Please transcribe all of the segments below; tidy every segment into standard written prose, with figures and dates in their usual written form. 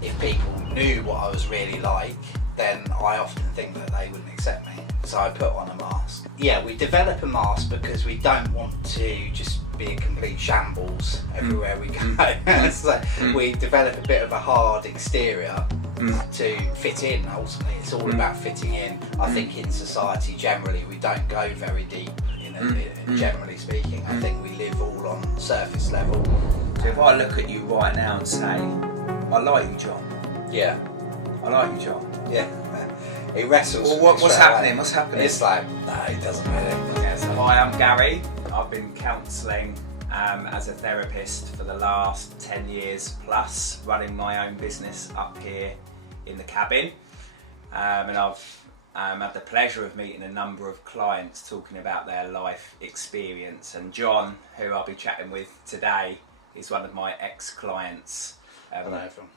if people knew what I was really like, then I often think that they wouldn't accept me. So I put on a mask. Yeah, we develop a mask because we don't want to just be a complete shambles everywhere we go. So we develop a bit of a hard exterior to fit in. Ultimately, it's all about fitting in. I think in society generally we don't go very deep. Generally speaking, I think we live all on surface level. So if I look at you right now and say, I like you, John. Yeah. I like you, John. Yeah. He wrestles. Well, what's happening? What's happening? It's like, no, he doesn't really. Yeah, so hi, I'm Gary. I've been counselling as a therapist for the last 10 years plus, running my own business up here in the cabin. And I've had the pleasure of meeting a number of clients talking about their life experience. And John, who I'll be chatting with today, is one of my ex-clients. Hello, everyone.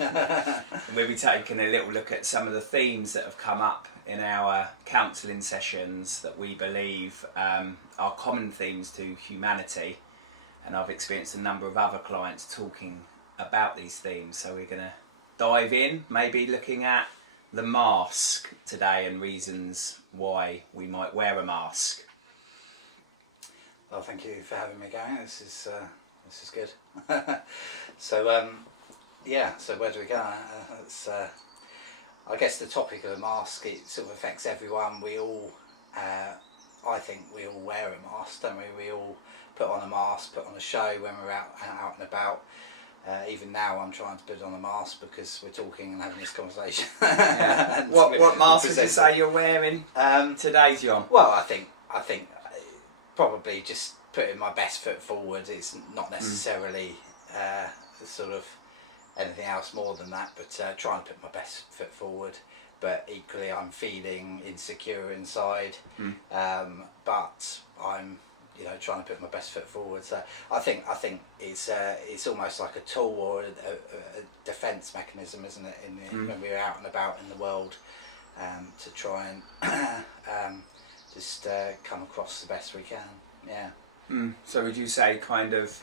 And we'll be taking a little look at some of the themes that have come up in our counselling sessions that we believe are common themes to humanity. And I've experienced a number of other clients talking about these themes. So we're going to dive in, maybe looking at the mask today and reasons why we might wear a mask. Well, thank you for having me, Gary. This is good. So where do we go? I guess the topic of the mask, it sort of affects everyone. We all, I think we all wear a mask, don't we? We all put on a mask, put on a show when we're out and about. Even now I'm trying to put on a mask because we're talking and having this conversation. Yeah. What mask would you say you're wearing today, John? Well, I think probably just putting my best foot forward. It's not necessarily sort of anything else more than that, but trying to put my best foot forward. But equally, I'm feeling insecure inside, but I'm trying to put my best foot forward. So I think it's almost like a tool or a defence mechanism, isn't it? When we're out and about in the world, to try and just come across the best we can. Yeah. So would you say kind of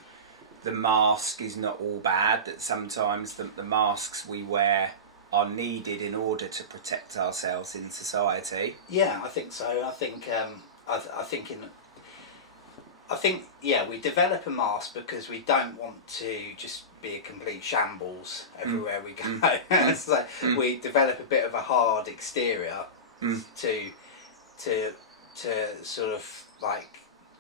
the mask is not all bad, that sometimes the masks we wear are needed in order to protect ourselves in society? Yeah, I think so. I think we develop a mask because we don't want to just be a complete shambles everywhere we go. So we develop a bit of a hard exterior to sort of like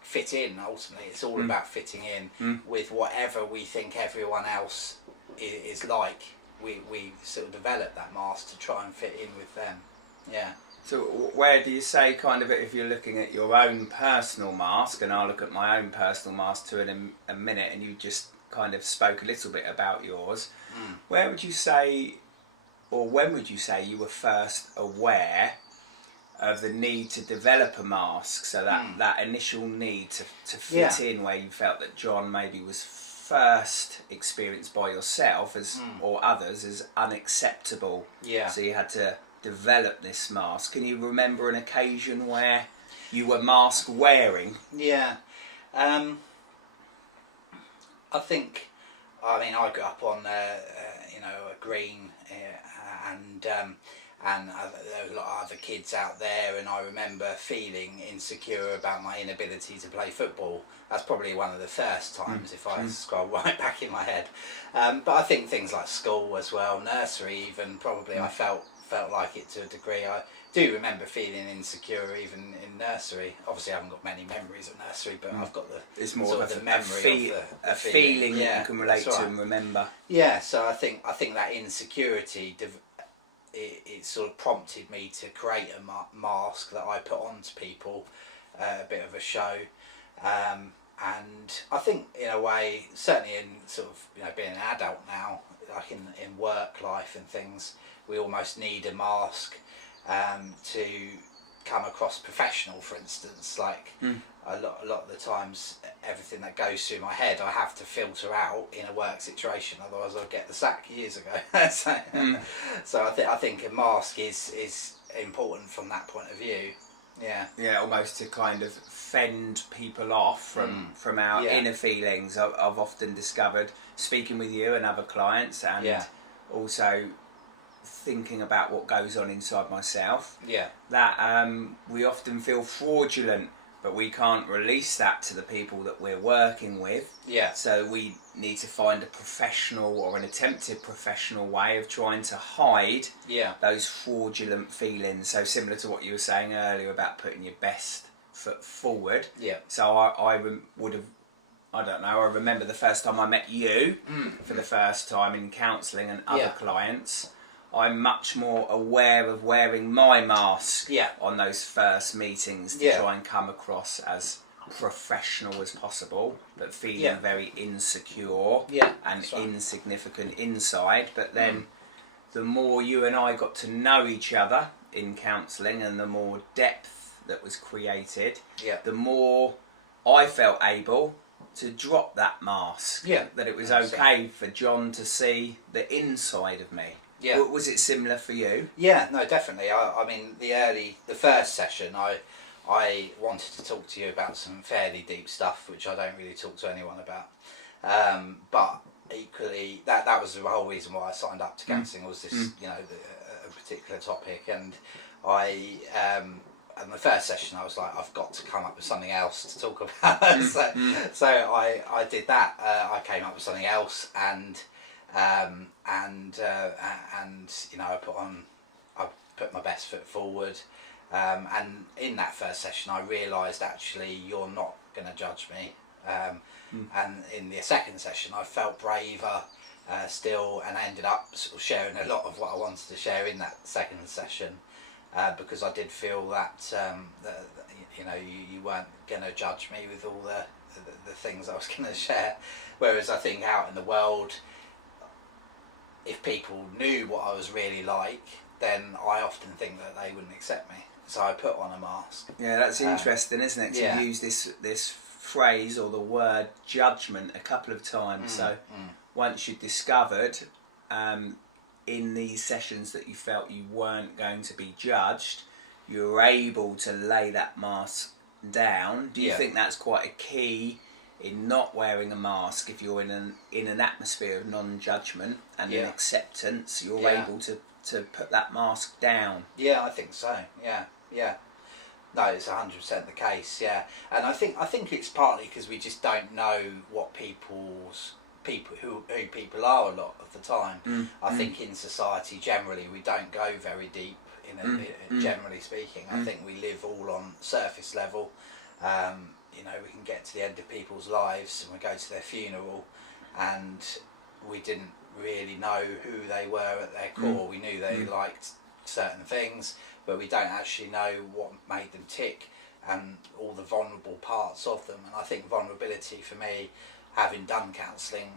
fit in. Ultimately, it's all about fitting in with whatever we think everyone else is like. We sort of develop that mask to try and fit in with them. Yeah. So where do you say kind of, if you're looking at your own personal mask, and I'll look at my own personal mask too in a minute, and you just kind of spoke a little bit about yours, where would you say, or when would you say you were first aware of the need to develop a mask, so that initial need to fit in, where you felt that John maybe was first experienced by yourself as or others as unacceptable, so you had to develop this mask? Can you remember an occasion where you were mask wearing? Yeah, I mean, I grew up on a green, and there were a lot of other kids out there, and I remember feeling insecure about my inability to play football. That's probably one of the first times, if I scroll right back in my head. But I think things like school as well, nursery even, probably I felt like it to a degree. I do remember feeling insecure even in nursery. Obviously I haven't got many memories of nursery, but I've got it's more sort of the memory of the feeling that you can relate to and remember. Yeah, so I think that insecurity, it sort of prompted me to create a mask that I put on to people, a bit of a show. And I think in a way, certainly in sort of being an adult now, like in work life and things, we almost need a mask to come across professional. For instance, like a lot of the times, everything that goes through my head, I have to filter out in a work situation. Otherwise, I'll get the sack years ago. So I think a mask is important from that point of view. Yeah, almost to kind of fend people off from our inner feelings. I've often discovered, speaking with you and other clients, and also thinking about what goes on inside myself. Yeah. That we often feel fraudulent, but we can't release that to the people that we're working with. Yeah. So we need to find a professional or an attempted professional way of trying to hide those fraudulent feelings. So similar to what you were saying earlier about putting your best foot forward. Yeah. So I remember the first time I met you for the first time in counselling and other clients. I'm much more aware of wearing my mask on those first meetings to try and come across as professional as possible, but feeling very insecure and insignificant inside. But then the more you and I got to know each other in counselling and the more depth that was created, the more I felt able to drop that mask. That it was okay for John to see the inside of me. Yeah. Was it similar for you? Yeah, no, definitely. I mean, the first session, I wanted to talk to you about some fairly deep stuff, which I don't really talk to anyone about. But equally, that was the whole reason why I signed up to counselling, was this, a particular topic. And in the first session, I was like, I've got to come up with something else to talk about. So I did that. I came up with something else, and I put my best foot forward, and in that first session I realised actually you're not going to judge me, and in the second session I felt braver still, and I ended up sort of sharing a lot of what I wanted to share in that second session, because I did feel that you weren't going to judge me with all the things I was going to share, whereas I think out in the world, if people knew what I was really like, then I often think that they wouldn't accept me. So I put on a mask. Yeah, that's interesting, isn't it? To use this phrase or the word judgment a couple of times. So once you discovered in these sessions that you felt you weren't going to be judged, you were able to lay that mask down. Do you think that's quite a key in not wearing a mask? If you're in an atmosphere of non-judgment and an acceptance, you're able to put that mask down. Yeah, I think so. Yeah. No, it's 100% the case. Yeah, and I think it's partly because we just don't know what who people are a lot of the time. I think in society generally we don't go very deep. Generally speaking, I think we live all on surface level. We can get to the end of people's lives and we go to their funeral, and we didn't really know who they were at their core. We knew they liked certain things, but we don't actually know what made them tick and all the vulnerable parts of them. And I think vulnerability for me, having done counselling,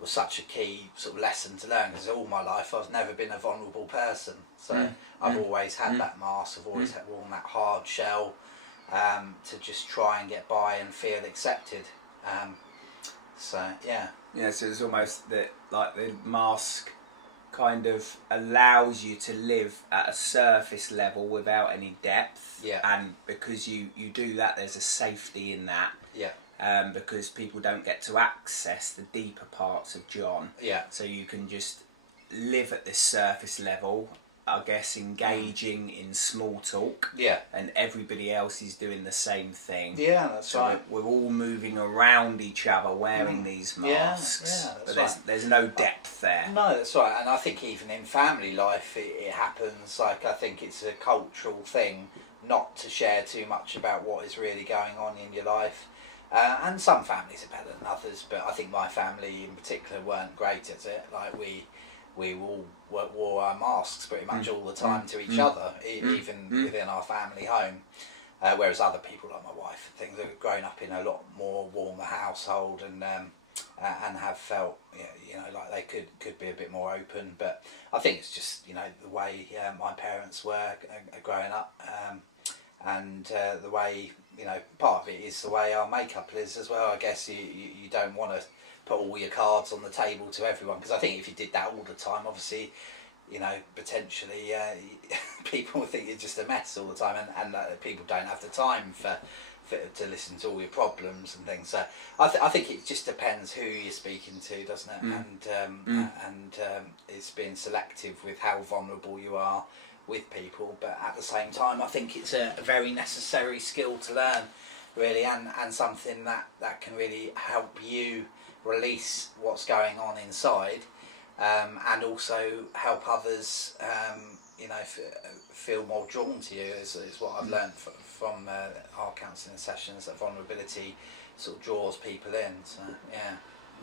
was such a key sort of lesson to learn, because all my life I've never been a vulnerable person. So I've always had that mask, I've always worn that hard shell, to just try and get by and feel accepted. So it's almost that, like, the mask kind of allows you to live at a surface level without any depth, and because you do that, there's a safety in that, because people don't get to access the deeper parts of John, so you can just live at this surface level, I guess, engaging in small talk, and everybody else is doing the same thing. Yeah, that's so right. We're all moving around each other wearing these masks, but there's no depth there. No, that's right. And I think even in family life it happens. Like, I think it's a cultural thing not to share too much about what is really going on in your life. And some families are better than others, but I think my family in particular weren't great at it. Like, we all wore our masks pretty much all the time to each other, even within our family home. Whereas other people, like my wife and things, have grown up in a lot more warmer household and have felt, like they could be a bit more open. But I think it's just, the way my parents were growing up, and the way, part of it is the way our makeup is as well. I guess you don't want to put all your cards on the table to everyone, because I think if you did that all the time, obviously, potentially people would think you're just a mess all the time, and people don't have the time to listen to all your problems and things. So I think it just depends who you're speaking to, doesn't it? And it's being selective with how vulnerable you are with people. But at the same time, I think it's a very necessary skill to learn, really, and something that can really help you release what's going on inside, and also help others, feel more drawn to you. Is what I've learned from our counselling sessions, that vulnerability sort of draws people in. So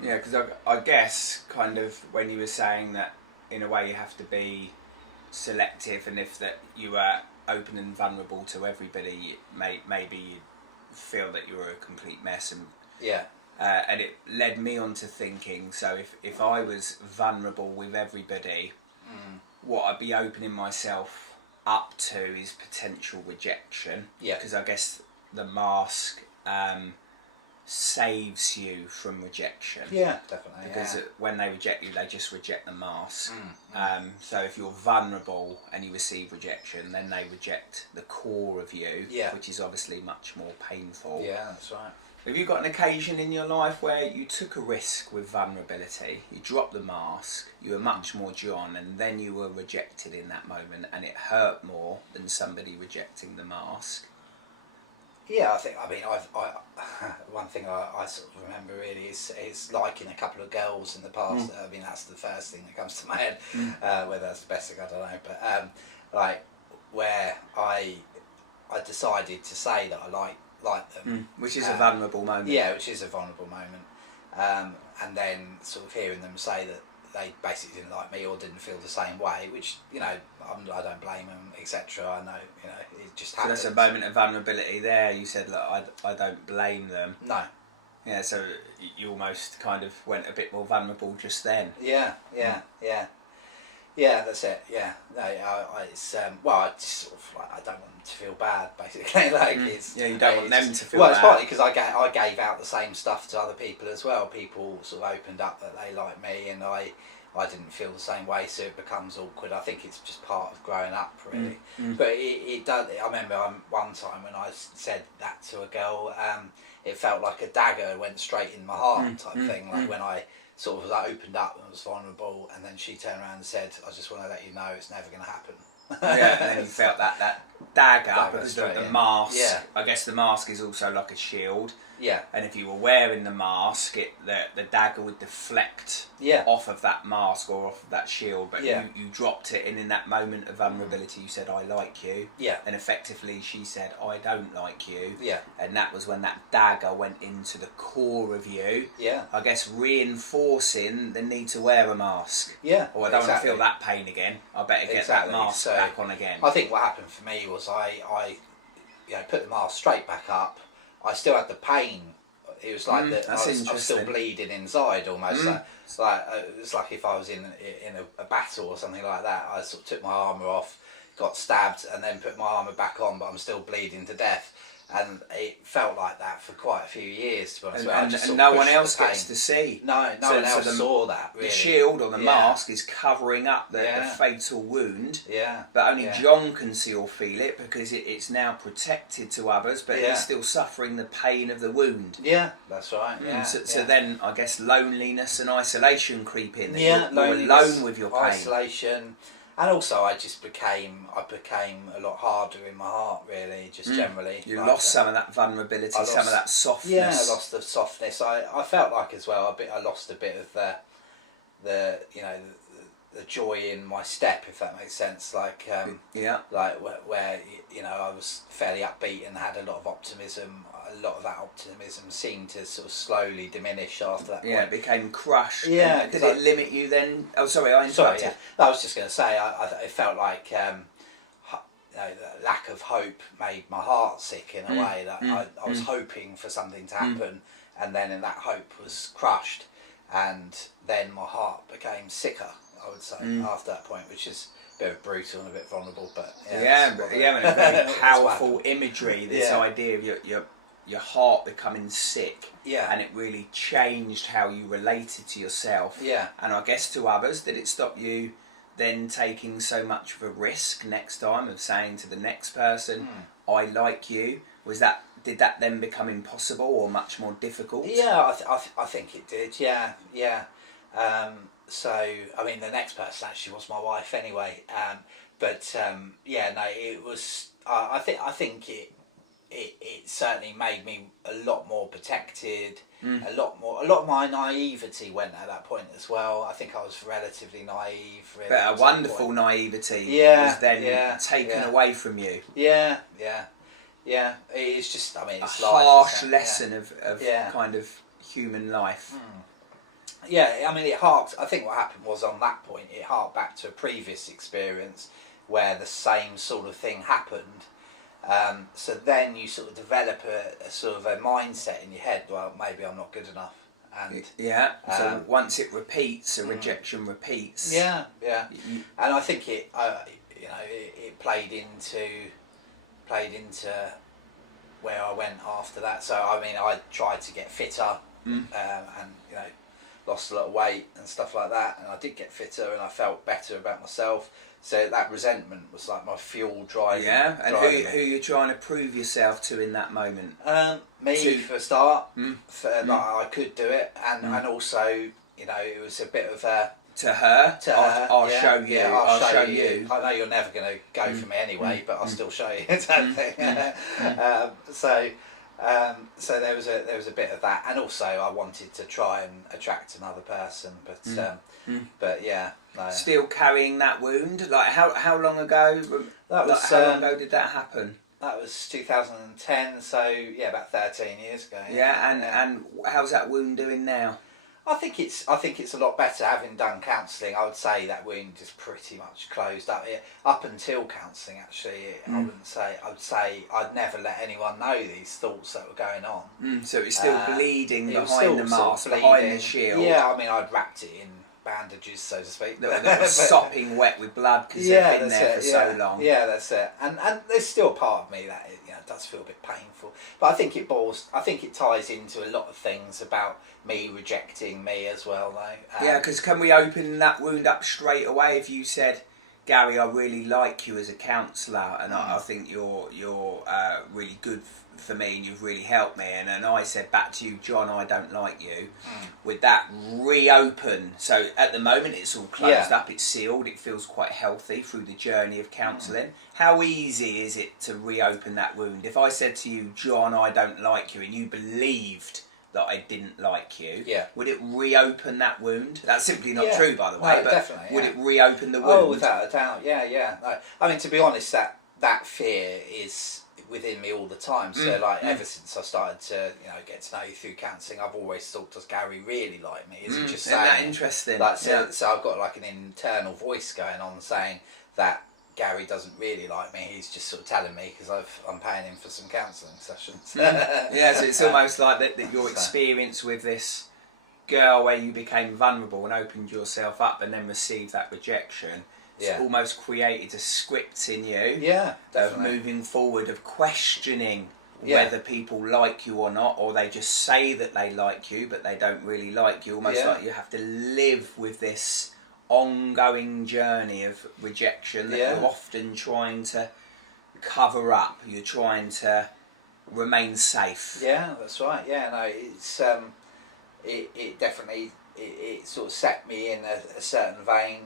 yeah, because I guess kind of when you were saying that in a way you have to be selective, and if that you are open and vulnerable to everybody, maybe you feel that you're a complete mess. And and it led me on to thinking, so if I was vulnerable with everybody, what I'd be opening myself up to is potential rejection. Because I guess the mask saves you from rejection. Yeah, definitely. Because when they reject you, they just reject the mask. So if you're vulnerable and you receive rejection, then they reject the core of you, which is obviously much more painful. Yeah, that's right. Have you got an occasion in your life where you took a risk with vulnerability, you dropped the mask, you were much more John, and then you were rejected in that moment, and it hurt more than somebody rejecting the mask? Yeah, one thing I sort of remember really is liking a couple of girls in the past. I mean, that's the first thing that comes to my head. Whether that's the best thing, I don't know. But where I decided to say that I like them, which is a vulnerable moment. Yeah, which is a vulnerable moment. And then sort of hearing them say that they basically didn't like me or didn't feel the same way, which I don't blame them, etc. I know it just happens. So that's a moment of vulnerability there. You said, look, I don't blame them. No. Yeah, so you almost kind of went a bit more vulnerable just then. Yeah, that's it. Yeah, no, I just sort of I don't want them to feel bad, basically. You don't want them to feel bad. Well, it's partly because I gave out the same stuff to other people as well. People sort of opened up that they like me, and I didn't feel the same way, so it becomes awkward. I think it's just part of growing up, really. But it does. I remember one time when I said that to a girl, it felt like a dagger went straight in my heart, type thing. Like when I sort of opened up and was vulnerable, and then she turned around and said, "I just want to let you know it's never going to happen." Yeah, and then you felt that dagger because the mask. Yeah. I guess the mask is also like a shield. Yeah. And if you were wearing the mask, the dagger would deflect off of that mask or off of that shield. But you dropped it, and in that moment of vulnerability, you said, "I like you." Yeah. And effectively, she said, "I don't like you." Yeah. And that was when that dagger went into the core of you. Yeah. I guess reinforcing the need to wear a mask. Yeah. Or I don't want to feel that pain again. I better get that mask back on again. I think what happened for me was I put the mask straight back up. I still had the pain. It was like I was still bleeding inside almost. It's like if I was in a battle or something like that. I sort of took my armour off, got stabbed, and then put my armour back on, but I'm still bleeding to death. And it felt like that for quite a few years, to be honest. And no one else gets to see. No one else saw that, really. The shield or the mask is covering up the fatal wound. Yeah. But only John can see or feel it because it's now protected to others, but he's still suffering the pain of the wound. Yeah, that's right. Yeah. So then I guess loneliness and isolation creep in. Yeah, you're alone with your pain. Isolation. And also, I became a lot harder in my heart, really, just generally. You lost some of that vulnerability, some of that softness. Yeah, I lost the softness. I felt like as well, I lost a bit of the joy in my step, if that makes sense. Like where I was fairly upbeat and had a lot of optimism. A lot of that optimism seemed to sort of slowly diminish after that point. Yeah, it became crushed. Yeah. Did it limit you then? Oh, sorry, I interrupted. Sorry, I was just going to say, it felt like the lack of hope made my heart sick in a way. That I was hoping for something to happen, and then that hope was crushed, and then my heart became sicker, I would say, after that point, which is a bit brutal and a bit vulnerable, but and a very powerful imagery. This idea of your heart becoming sick, and it really changed how you related to yourself, and I guess to others. Did it stop you then taking so much of a risk next time of saying to the next person, "I like you"? Was that did that then become impossible or much more difficult? Yeah, I think it did. Yeah, yeah. So I mean, the next person actually was my wife anyway. Yeah, no, it was. I think it certainly made me a lot more protected. A lot of my naivety went at that point as well. I think I was relatively naive. Really, but a wonderful naivety was then taken away from you. Yeah, yeah, yeah. It's just, I mean, it's a life, harsh lesson of kind of human life. Yeah, I mean, I think what happened was, on that point, it harked back to a previous experience where the same sort of thing happened. So then you sort of develop a sort of a mindset in your head. Well, maybe I'm not good enough. And so once it repeats, a rejection repeats. Yeah, yeah. And I think it played into where I went after that. So I mean, I tried to get fitter, and lost a lot of weight and stuff like that, and I did get fitter and I felt better about myself. So that resentment was like my fuel driving. Yeah, and who are you trying to prove yourself to in that moment? Me for a start, that I could do it, and also, it was a bit of a... To her? I'll show you. Yeah, I'll show you. I know you're never going to go for me anyway, but I'll still show you. So there was a bit of that, and also I wanted to try and attract another person, but yeah, no. Still carrying that wound. Like how long ago? How long ago did that happen? That was 2010. So yeah, about 13 years ago. Yeah, and how's that wound doing now? I think it's a lot better. Having done counselling, I would say that wound is pretty much closed up. Up until counselling, actually, I would say I'd never let anyone know these thoughts that were going on. So it's still bleeding behind the mask, behind the shield. Yeah, I mean, I'd wrapped it in bandages, so to speak. That were sopping wet with blood because they've been there for so long. Yeah, that's it. And there's still part of me that does feel a bit painful. But I think it ties into a lot of things about me rejecting me as well, though. Yeah, because can we open that wound up straight away? If you said, Gary, I really like you as a counsellor, and I think you're really good for me, and you've really helped me, and I said back to you, John, I don't like you. Would that reopen? So at the moment it's all closed up, it's sealed, it feels quite healthy through the journey of counselling. How easy is it to reopen that wound? If I said to you, John, I don't like you, and you believed that I didn't like you, would it reopen that wound? That's simply not true, by the way. No, but definitely. Would it reopen the wound? Oh, without a doubt. Yeah. No. I mean, to be honest, that fear is within me all the time. So, ever since I started to, get to know you through counselling, I've always thought, does Gary really like me? Is he just saying? Isn't that interesting? So I've got like an internal voice going on saying that Gary doesn't really like me. He's just sort of telling me because I'm paying him for some counselling sessions. Yeah, so it's almost like that your experience with this girl where you became vulnerable and opened yourself up and then received that rejection. It's almost created a script in you. Yeah, definitely. Of moving forward, of questioning whether people like you or not, or they just say that they like you but they don't really like you. Almost like you have to live with this ongoing journey of rejection that you're often trying to cover up. You're trying to remain safe. Yeah, that's right. Yeah, no, it's it definitely it sort of set me in a certain vein,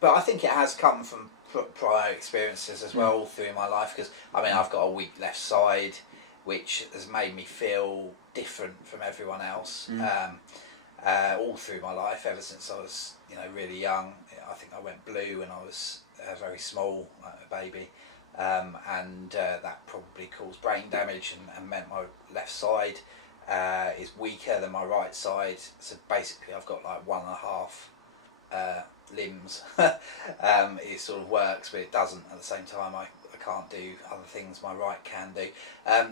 but I think it has come from prior experiences as well all through my life, because I mean I've got a weak left side which has made me feel different from everyone else. All through my life, ever since I was really young. I think I went blue when I was very small, like a baby, and that probably caused brain damage and meant my left side is weaker than my right side. So basically I've got like 1.5 limbs. It sort of works, but it doesn't at the same time. I can't do other things my right can do.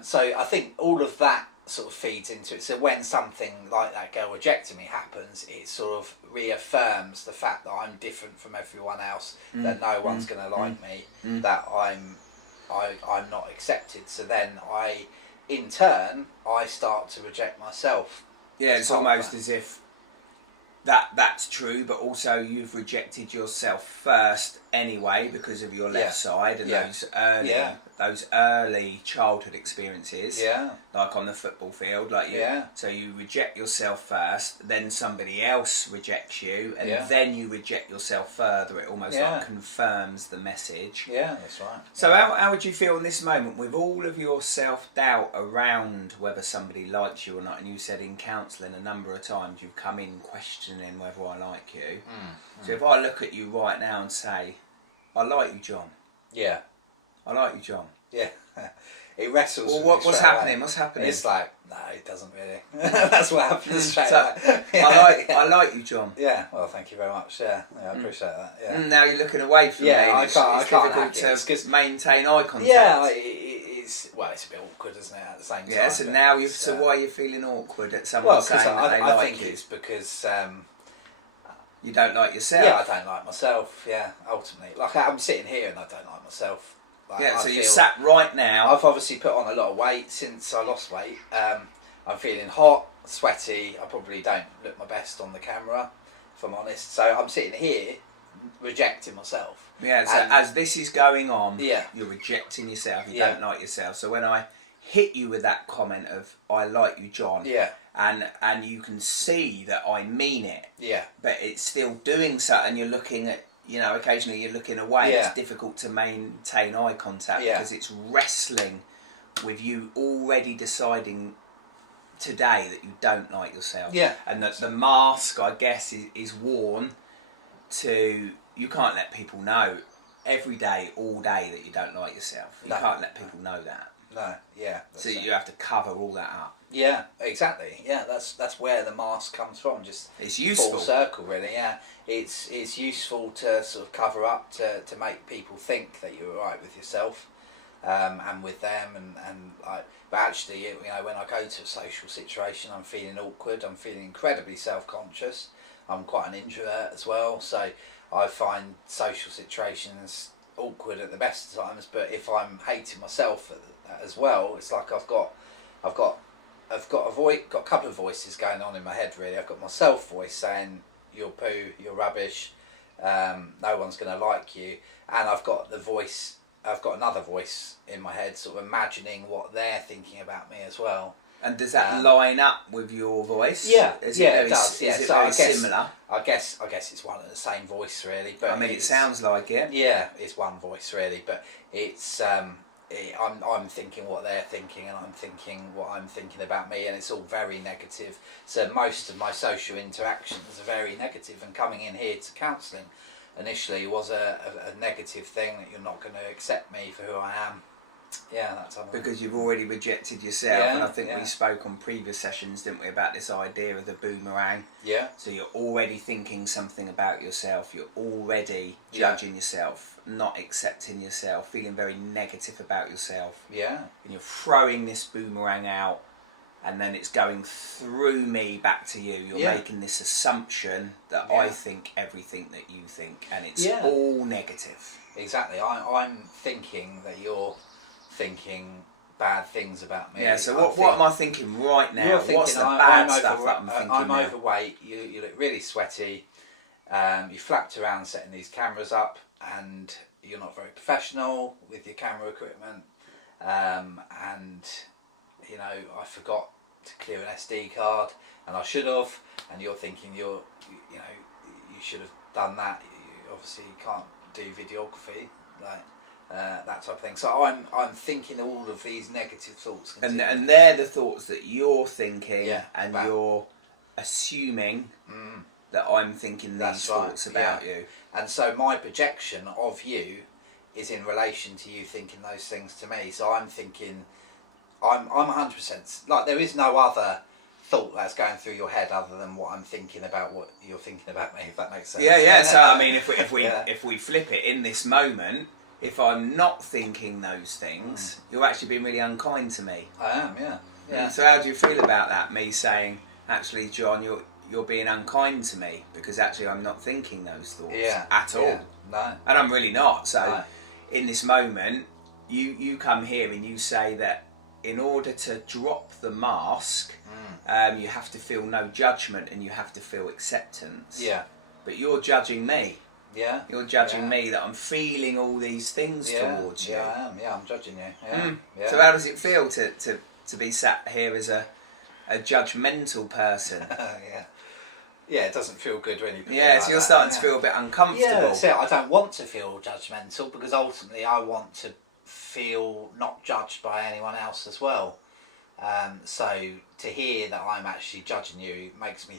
So I think all of that sort of feeds into it. So when something like that girl rejecting me happens, it sort of reaffirms the fact that I'm different from everyone else, that no one's going to like me, that I'm not accepted. So then in turn I start to reject myself. Yeah, it's almost as if that's true, but also you've rejected yourself first anyway because of your left side and those early childhood experiences, like on the football field, like so you reject yourself first, then somebody else rejects you, and then you reject yourself further. It almost like confirms the message. Yeah, that's right. So how would you feel in this moment with all of your self-doubt around whether somebody likes you or not? And you said in counselling a number of times you've come in questioning whether I like you. So if I look at you right now and say, I like you, John. Yeah. I like you, John. Yeah. It wrestles. Well, what's happening? What's happening? It's like, no, it doesn't really. That's what happens straight so, away. I like you, John. Yeah. Well, thank you very much. Yeah, I appreciate that. Yeah. Now you're looking away from me. I can't. It's difficult to maintain eye contact. Yeah, it's a bit awkward, isn't it? At the same time. Yeah. So now so why are you feeling awkward at someone saying that they like you? I think it's because. You don't like yourself? Yeah, I don't like myself, ultimately. Like, I'm sitting here and I don't like myself. Like, so you sat right now. I've obviously put on a lot of weight since I lost weight. I'm feeling hot, sweaty. I probably don't look my best on the camera, if I'm honest. So I'm sitting here rejecting myself. Yeah, so as this is going on, you're rejecting yourself. You don't like yourself. So when I hit you with that comment of, I like you, John. And you can see that I mean it. But it's still doing so, and you're looking at, occasionally you're looking away. It's difficult to maintain eye contact because it's wrestling with you already deciding today that you don't like yourself. And that the mask, I guess, is worn to, you can't let people know every day, all day that you don't like yourself. You can't let people know that. No, so you have to cover all that up. Yeah, exactly. Yeah, that's where the mask comes from. Just it's useful. Full circle, really. Yeah, it's useful to sort of cover up to make people think that you're alright with yourself, and with them, and like. But actually, when I go to a social situation, I'm feeling awkward. I'm feeling incredibly self-conscious. I'm quite an introvert as well, so I find social situations awkward at the best of times. But if I'm hating myself as well, it's like I've got a couple of voices going on in my head, really. I've got my self voice saying you're poo, you're rubbish, no one's going to like you, and I've got another voice in my head sort of imagining what they're thinking about me as well. And does that line up with your voice? It does. Is it very similar? I guess it's one and the same voice, really. But I mean, it sounds like it. Yeah, it's one voice, really. But it's I'm thinking what they're thinking, and I'm thinking what I'm thinking about me, and it's all very negative. So most of my social interactions are very negative, and coming in here to counselling initially was a negative thing, that you're not going to accept me for who I am. Yeah, that's because you've already rejected yourself, and I think we spoke on previous sessions, didn't we, about this idea of the boomerang. Yeah. So you're already thinking something about yourself. You're already judging yourself, not accepting yourself, feeling very negative about yourself. Yeah. And you're throwing this boomerang out, and then it's going through me back to you. You're making this assumption that I think everything that you think, and it's all negative. Exactly. I'm thinking that you're thinking bad things about me. Yeah, so what am I thinking right now? What's the bad stuff that I'm thinking I'm now? overweight, you look really sweaty, you flapped around setting these cameras up, and you're not very professional with your camera equipment, and I forgot to clear an SD card, and I should have, and you're thinking you should have done that. You obviously can't do videography, that type of thing. So I'm thinking all of these negative thoughts, and they're the thoughts that you're thinking, and about. You're assuming that I'm thinking these thoughts about you. And so my projection of you is in relation to you thinking those things to me. So I'm thinking, I'm 100%, like, there is no other thought that's going through your head other than what I'm thinking about what you're thinking about me, if that makes sense. Yeah. So I mean, if we flip it in this moment, if I'm not thinking those things, you're actually being really unkind to me. I am, yeah. So how do you feel about that? Me saying, actually, John, you're being unkind to me because actually I'm not thinking those thoughts at all. No. And I'm really not. So in this moment, you come here and you say that in order to drop the mask, you have to feel no judgment and you have to feel acceptance. Yeah. But you're judging me. Yeah. You're judging me that I'm feeling all these things towards you. Yeah, I am. Yeah, I'm judging you. Yeah. Yeah. So how does it feel to be sat here as a judgmental person? Yeah. Yeah, it doesn't feel good when you. Yeah, so you're starting to feel a bit uncomfortable. Yeah, that's it. I don't want to feel judgmental because ultimately I want to feel not judged by anyone else as well. So to hear that I'm actually judging you makes me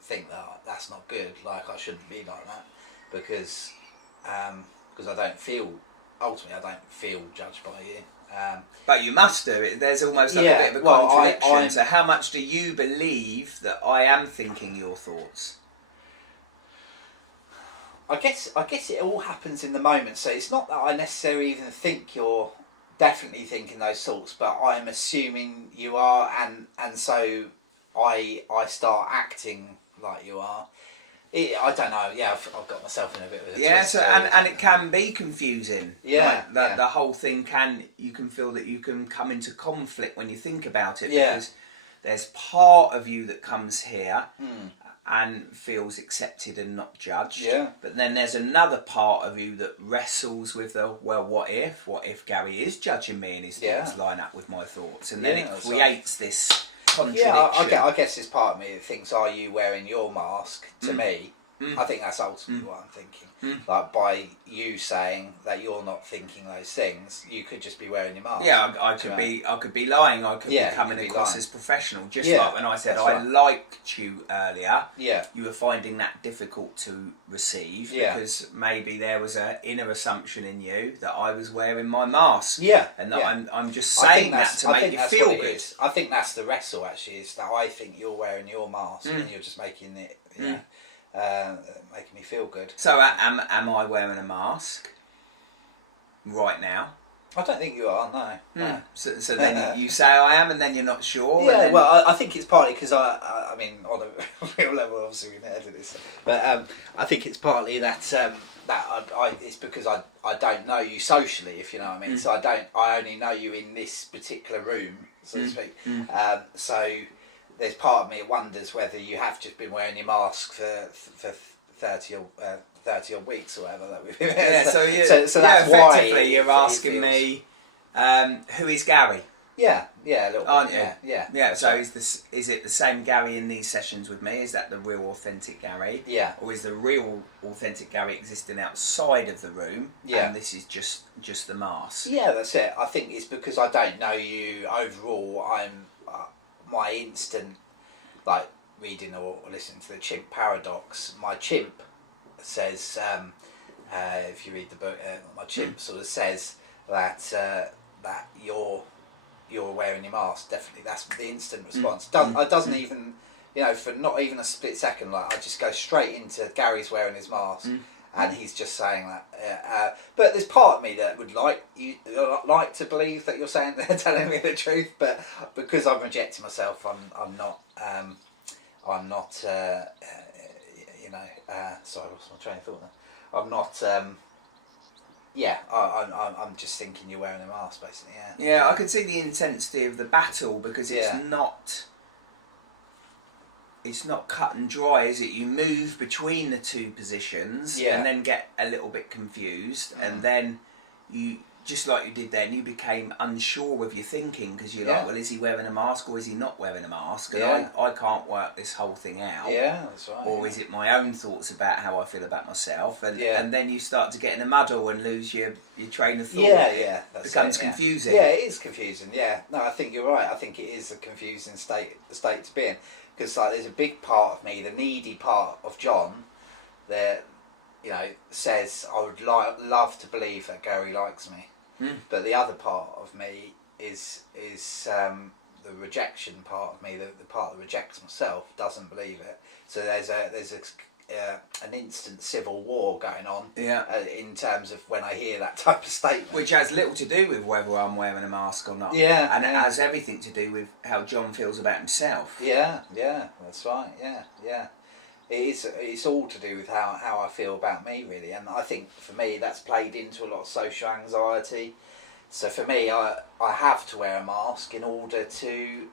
think that that's not good. Like I shouldn't be like that because I don't feel judged by you. But you must do it. There's almost like a bit of a contradiction. So how much do you believe that I am thinking your thoughts? I guess it all happens in the moment. So it's not that I necessarily even think you're definitely thinking those thoughts, but I'm assuming you are, and so I start acting like you are. I don't know. Yeah, I've got myself in a bit of a twist. So and it can be confusing. Yeah, like, the whole thing you can feel that you can come into conflict when you think about it. Yeah. Because there's part of you that comes here and feels accepted and not judged. Yeah. But then there's another part of you that wrestles with what if Gary is judging me and his thoughts line up with my thoughts, and then it creates this contradiction. Yeah, I guess it's part of me that thinks, are you wearing your mask to me? I think that's ultimately what I'm thinking. Like by you saying that you're not thinking those things, you could just be wearing your mask. Yeah, I could be lying. I could be coming across as professional. Just like when I said I liked you earlier. Yeah, you were finding that difficult to receive because maybe there was an inner assumption in you that I was wearing my mask. Yeah, and that I'm just saying that to make you feel good. I think that's the wrestle. Actually, is that I think you're wearing your mask and you're just making it. Making me feel good. So am I wearing a mask right now? I don't think you are, no. So then you say I am and then you're not sure? Yeah, well, I think it's partly because I mean, on a real level, obviously we can edit this, but I think it's partly that it's because I don't know you socially, if you know what I mean. So I only know you in this particular room, so to speak. So there's part of me that wonders whether you have just been wearing your mask for 30 odd weeks or whatever that we've been. So that's why you're asking me, who is Gary? Yeah, a little bit. Aren't you? Yeah. So is it the same Gary in these sessions with me? Is that the real authentic Gary? Yeah. Or is the real authentic Gary existing outside of the room? Yeah. And this is just the mask? Yeah, that's it. I think it's because I don't know you overall. My instant, like reading or listening to the chimp paradox, my chimp says, if you read the book, my chimp sort of says that you're wearing your mask. Definitely, that's the instant response. It doesn't even, for not even a split second. Like I just go straight into Gary's wearing his mask. And he's just saying that. But there's part of me that would like to believe that you're saying they're telling me the truth, but because I'm rejecting myself, I'm not. Sorry, what's my train of thought there? I'm not. I'm just thinking you're wearing a mask, basically. Yeah. Yeah, I can see the intensity of the battle because it's not. It's not cut and dry, is it? You move between the two positions and then get a little bit confused, and then you, just like you did then, you became unsure of your thinking because you're like, well, is he wearing a mask or is he not wearing a mask? And I can't work this whole thing out. Yeah, that's right. Or is it my own thoughts about how I feel about myself? And then you start to get in a muddle and lose your train of thought. Yeah, it becomes confusing. Yeah, it is confusing. Yeah, no, I think you're right. I think it is a confusing state to be in. Because there's a big part of me, the needy part of John, that says I would love to believe that Gary likes me, but the other part of me is the rejection part of me, the part that rejects myself, doesn't believe it. So there's an instant civil war going on in terms of when I hear that type of statement. Which has little to do with whether I'm wearing a mask or not. Yeah. And it has everything to do with how John feels about himself. Yeah, that's right, yeah. It's all to do with how I feel about me, really. And I think for me that's played into a lot of social anxiety So for me, I have to wear a mask in order to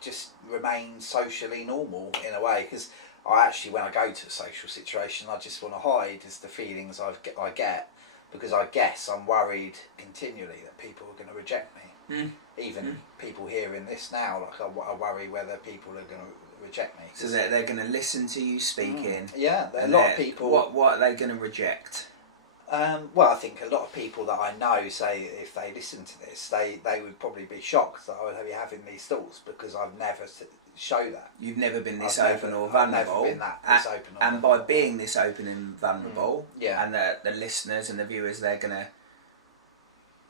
just remain socially normal in a way, because I actually, when I go to a social situation, I just want to hide as the feelings I get, because I guess I'm worried continually that people are going to reject me. Even people hearing this now, like I worry whether people are going to reject me. So they're going to listen to you speaking. Yeah, a lot of people. What are they going to reject? Well, I think a lot of people that I know say if they listen to this, they would probably be shocked that I would be having these thoughts, because I've never show that. You've never been this open or vulnerable. I've never been this open or and vulnerable. by being this open and vulnerable, yeah. and the listeners and the viewers, they're going to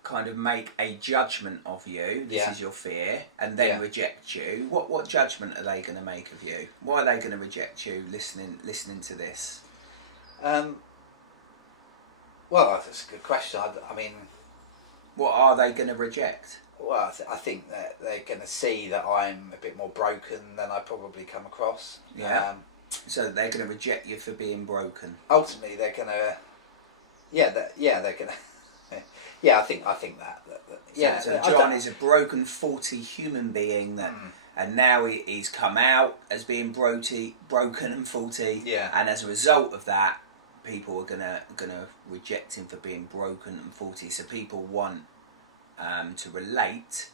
kind of make a judgment of you. This is your fear, and then reject you. What judgment are they going to make of you? Why are they going to reject you listening to this? Well, that's a good question. I mean, what are they going to reject? Well, I think that they're going to see that I'm a bit more broken than I probably come across. Yeah. So they're going to reject you for being broken. Ultimately, they're going to. They're going to. Yeah, I think that. Yeah. So John is a broken, faulty human being that, and now he's come out as being broken and faulty. Yeah. And as a result of that, people are gonna reject him for being broken and faulty. So people want to relate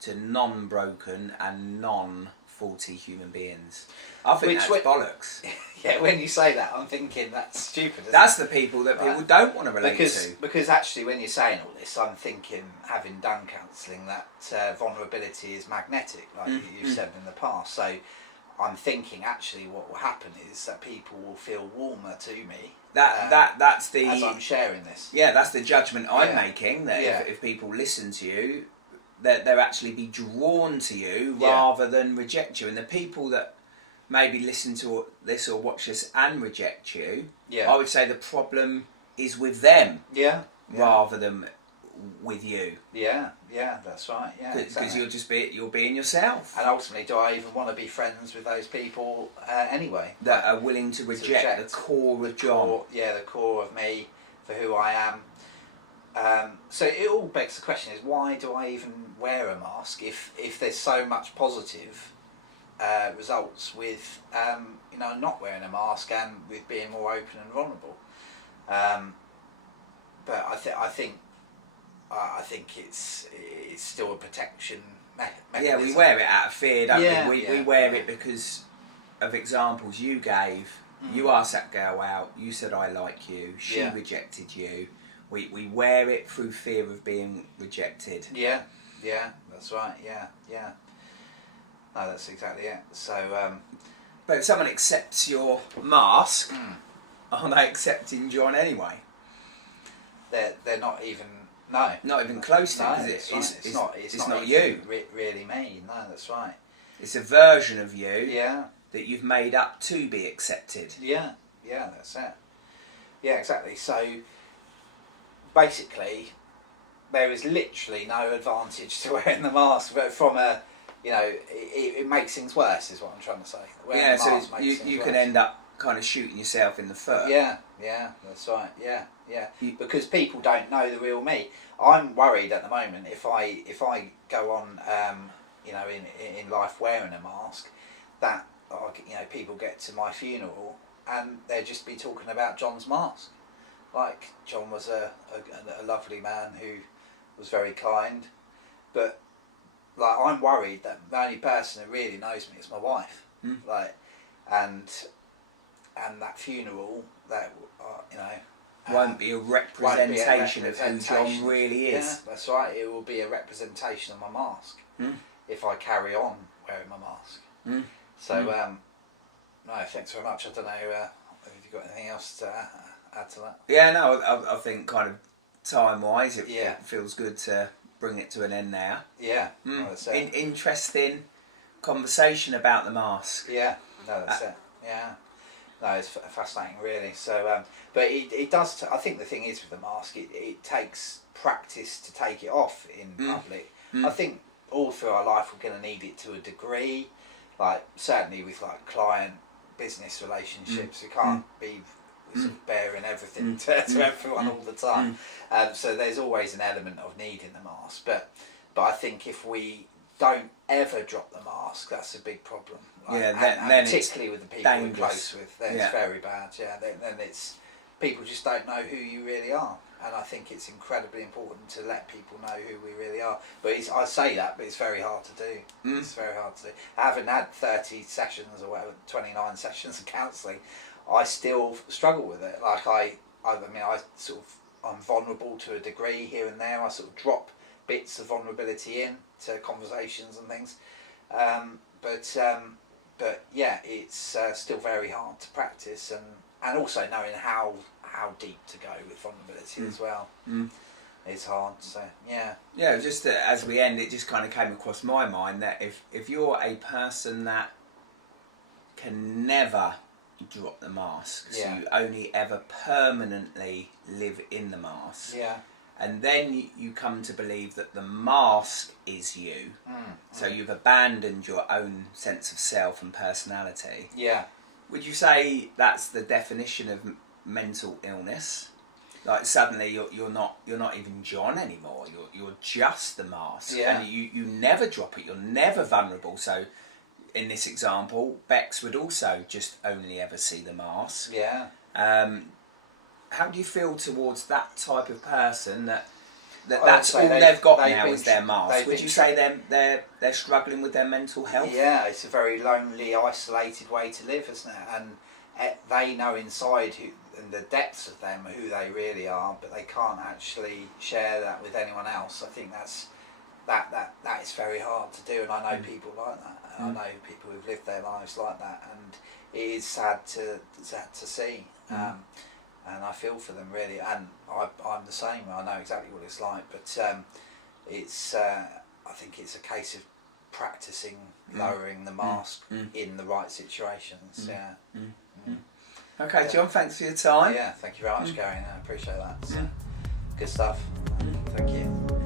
to non-broken and non-faulty human beings. I think that's bollocks. Yeah, when you say that, I'm thinking that's stupid. That's the people that people don't want to relate to. to. Because actually, when you're saying all this, I'm thinking, having done counselling, that vulnerability is magnetic, like you've said in the past. So I'm thinking, actually, what will happen is that people will feel warmer to me. That's the as I'm sharing this. Yeah, that's the judgment I'm making. That if people listen to you, that they'll actually be drawn to you rather than reject you. And the people that maybe listen to this or watch this and reject you, I would say the problem is with them. Rather than with you. Yeah, that's right. Yeah, because you're being yourself. And ultimately, do I even want to be friends with those people anyway? That are willing to reject the core of John. The core of me for who I am. So it all begs the question: is why do I even wear a mask if there's so much positive results with not wearing a mask and with being more open and vulnerable? But I think it's still a protection mechanism. Yeah, we wear it out of fear, don't we? We wear it because of examples you gave. You asked that girl out. You said, "I like you." She rejected you. We wear it through fear of being rejected. Yeah, that's right. Yeah. No, that's exactly it. So, but if someone accepts your mask, are they accepting John anyway? They're not even. No, not even close to it. It's not you. Really me. No, that's right. It's a version of you. Yeah. That you've made up to be accepted. Yeah, that's it. Yeah, exactly. So basically, there is literally no advantage to wearing the mask, but from a, it makes things worse, is what I'm trying to say. Wearing the mask makes things you worse. can end up kind of shooting yourself in the foot. Yeah, that's right. Yeah. Because people don't know the real me. I'm worried at the moment if I go on, in life wearing a mask, that people get to my funeral and they'll just be talking about John's mask. Like, John was a lovely man who was very kind, but like, I'm worried that the only person who really knows me is my wife. Like, and that funeral, that won't be a representation of who John really is. Yeah, that's right. It will be a representation of my mask if I carry on wearing my mask. So, no, thanks very much. I don't know, have you got anything else to add to that? Yeah, no, I think kind of time-wise, it feels good to bring it to an end now. Yeah. Interesting conversation about the mask. Yeah, no, that's it. Yeah. No, it's fascinating, really. So, but it does. I think the thing is with the mask, it takes practice to take it off in public. I think all through our life we're going to need it to a degree. Like, certainly with like client business relationships, we can't be sort of bearing everything to everyone all the time. So there's always an element of needing the mask, but I think if we don't ever drop the mask, that's a big problem. Like, then and particularly with the people we're dangerous. close with, then it's very bad. Yeah, then it's people just don't know who you really are, and I think it's incredibly important to let people know who we really are. But I say that, but it's very hard to do. It's very hard to do. I haven't had 30 sessions or whatever, 29 sessions of counselling. I still struggle with it. Like I mean, I'm vulnerable to a degree here and there. I sort of drop bits of vulnerability in to conversations and things, but yeah, it's still very hard to practice, and also knowing how deep to go with vulnerability as well. It's hard. So yeah, just as we end, it just kind of came across my mind that if you're a person that can never drop the mask, so you only ever permanently live in the mask, and then you come to believe that the mask is you, so you've abandoned your own sense of self and personality. Would you say that's the definition of mental illness? Like suddenly you're not even John anymore, you're just the mask, and you never drop it, you're never vulnerable. So in this example, Bex would also just only ever see the mask. How do you feel towards that type of person that's all they've got now is their mask? Would you say they're struggling with their mental health? Yeah, it's a very lonely, isolated way to live, isn't it? And they know inside in the depths of them who they really are, but they can't actually share that with anyone else. I think that is very hard to do, and I know people like that. I know people who've lived their lives like that, and it is sad to see. And I feel for them really, and I'm the same. I know exactly what it's like, but it's I think it's a case of practicing lowering the mask in the right situations. Okay, John, thanks for your time. Yeah, thank you very much, Gary. I appreciate that. So, good stuff. Thank you.